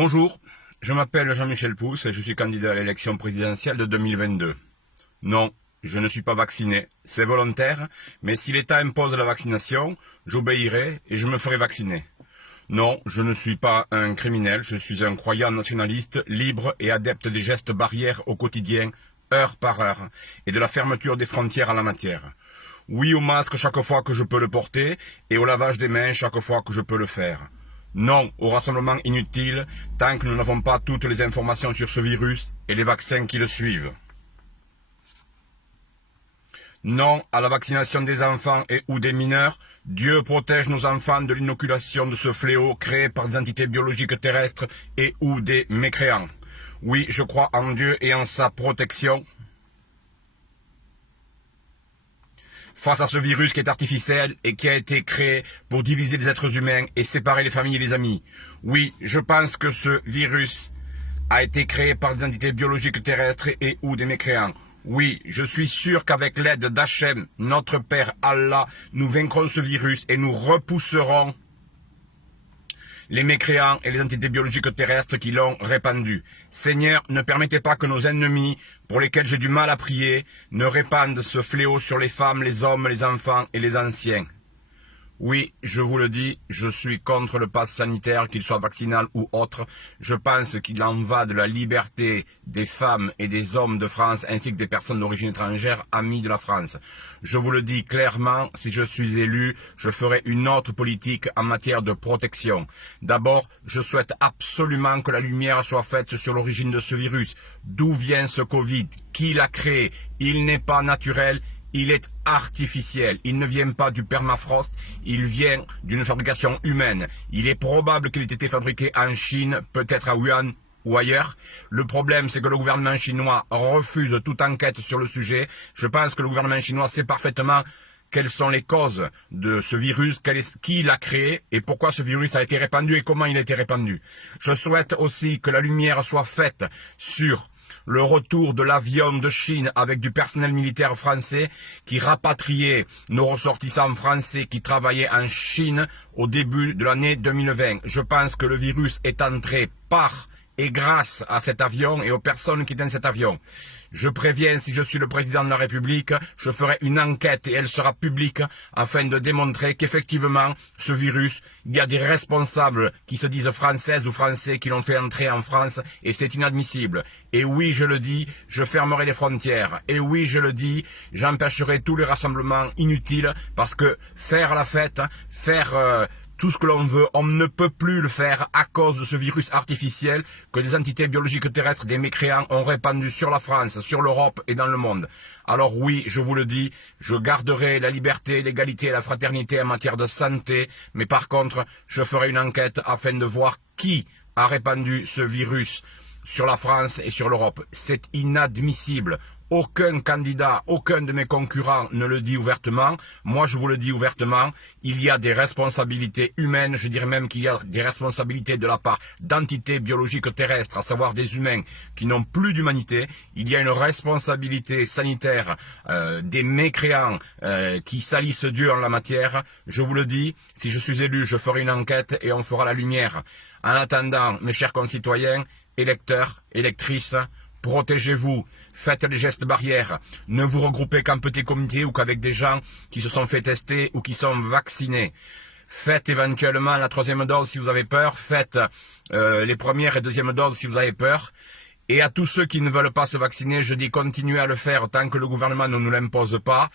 Bonjour, je m'appelle Jean-Michel Pousse et je suis candidat à l'élection présidentielle de 2022. Non, je ne suis pas vacciné, c'est volontaire, mais si l'État impose la vaccination, j'obéirai et je me ferai vacciner. Non, je ne suis pas un criminel, je suis un croyant nationaliste, libre et adepte des gestes barrières au quotidien, heure par heure, et de la fermeture des frontières en la matière. Oui au masque chaque fois que je peux le porter, et au lavage des mains chaque fois que je peux le faire. Non au rassemblement inutile, tant que nous n'avons pas toutes les informations sur ce virus et les vaccins qui le suivent. Non à la vaccination des enfants et ou des mineurs. Dieu protège nos enfants de l'inoculation de ce fléau créé par des entités biologiques terrestres et ou des mécréants. Oui, je crois en Dieu et en sa protection. Face à ce virus qui est artificiel et qui a été créé pour diviser les êtres humains et séparer les familles et les amis. Oui, je pense que ce virus a été créé par des entités biologiques terrestres et ou des mécréants. Oui, je suis sûr qu'avec l'aide d'Hachem, notre Père Allah, nous vaincrons ce virus et nous repousserons les mécréants et les entités biologiques terrestres qui l'ont répandu. Seigneur, ne permettez pas que nos ennemis, pour lesquels j'ai du mal à prier, ne répandent ce fléau sur les femmes, les hommes, les enfants et les anciens. Oui, je vous le dis, je suis contre le pass sanitaire, qu'il soit vaccinal ou autre. Je pense qu'il en va de la liberté des femmes et des hommes de France, ainsi que des personnes d'origine étrangère, amis de la France. Je vous le dis clairement, si je suis élu, je ferai une autre politique en matière de protection. D'abord, je souhaite absolument que la lumière soit faite sur l'origine de ce virus. D'où vient ce Covid? Qui l'a créé? Il n'est pas naturel. Il est artificiel, il ne vient pas du permafrost, il vient d'une fabrication humaine. Il est probable qu'il ait été fabriqué en Chine, peut-être à Wuhan ou ailleurs. Le problème, c'est que le gouvernement chinois refuse toute enquête sur le sujet. Je pense que le gouvernement chinois sait parfaitement quelles sont les causes de ce virus, qui l'a créé et pourquoi ce virus a été répandu et comment il a été répandu. Je souhaite aussi que la lumière soit faite sur le retour de l'avion de Chine avec du personnel militaire français qui rapatriait nos ressortissants français qui travaillaient en Chine au début de l'année 2020. Je pense que le virus est entré par et grâce à cet avion et aux personnes qui étaient dans cet avion. Je préviens, si je suis le président de la République, je ferai une enquête et elle sera publique afin de démontrer qu'effectivement, ce virus, il y a des responsables qui se disent françaises ou français qui l'ont fait entrer en France et c'est inadmissible. Et oui, je le dis, je fermerai les frontières. Et oui, je le dis, j'empêcherai tous les rassemblements inutiles parce que faire la fête, tout ce que l'on veut, on ne peut plus le faire à cause de ce virus artificiel que des entités biologiques terrestres, des mécréants, ont répandu sur la France, sur l'Europe et dans le monde. Alors oui, je vous le dis, je garderai la liberté, l'égalité et la fraternité en matière de santé, mais par contre, je ferai une enquête afin de voir qui a répandu ce virus sur la France et sur l'Europe. C'est inadmissible. Aucun candidat, aucun de mes concurrents ne le dit ouvertement. Moi, je vous le dis ouvertement. Il y a des responsabilités humaines. Je dirais même qu'il y a des responsabilités de la part d'entités biologiques terrestres, à savoir des humains qui n'ont plus d'humanité. Il y a une responsabilité sanitaire des mécréants qui salissent Dieu en la matière. Je vous le dis, si je suis élu, je ferai une enquête et on fera la lumière. En attendant, mes chers concitoyens, électeurs, électrices, protégez-vous, faites les gestes barrières, ne vous regroupez qu'en petits comités ou qu'avec des gens qui se sont fait tester ou qui sont vaccinés. Faites éventuellement la 3e dose si vous avez peur, faites les premières et 2e doses si vous avez peur. Et à tous ceux qui ne veulent pas se vacciner, je dis continuez à le faire tant que le gouvernement ne nous l'impose pas.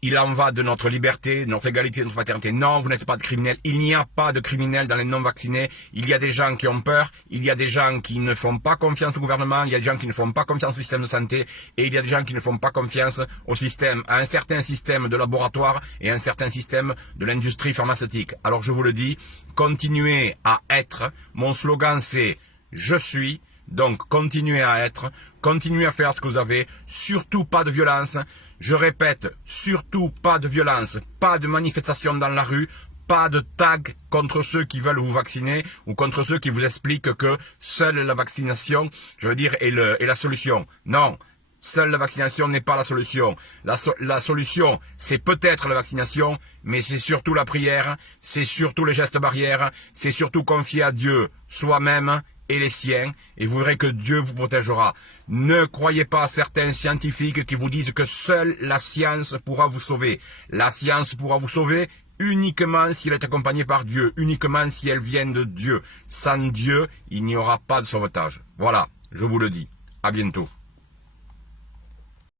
Il en va de notre liberté, de notre égalité, de notre fraternité. Non, vous n'êtes pas de criminels. Il n'y a pas de criminels dans les non-vaccinés. Il y a des gens qui ont peur. Il y a des gens qui ne font pas confiance au gouvernement. Il y a des gens qui ne font pas confiance au système de santé. Et il y a des gens qui ne font pas confiance au système, à un certain système de laboratoire et à un certain système de l'industrie pharmaceutique. Alors je vous le dis, continuez à être. Mon slogan c'est « Je suis ». Donc continuez à être, continuez à faire ce que vous avez, surtout pas de violence. Je répète, surtout pas de violence, pas de manifestation dans la rue, pas de tag contre ceux qui veulent vous vacciner ou contre ceux qui vous expliquent que seule la vaccination, je veux dire, est la solution. Non, seule la vaccination n'est pas la solution. La solution, c'est peut-être la vaccination, mais c'est surtout la prière, c'est surtout les gestes barrières, c'est surtout confier à Dieu soi-même et les siens, et vous verrez que Dieu vous protégera. Ne croyez pas à certains scientifiques qui vous disent que seule la science pourra vous sauver. La science pourra vous sauver uniquement si elle est accompagnée par Dieu, uniquement si elle vient de Dieu. Sans Dieu, il n'y aura pas de sauvetage. Voilà, je vous le dis. À bientôt.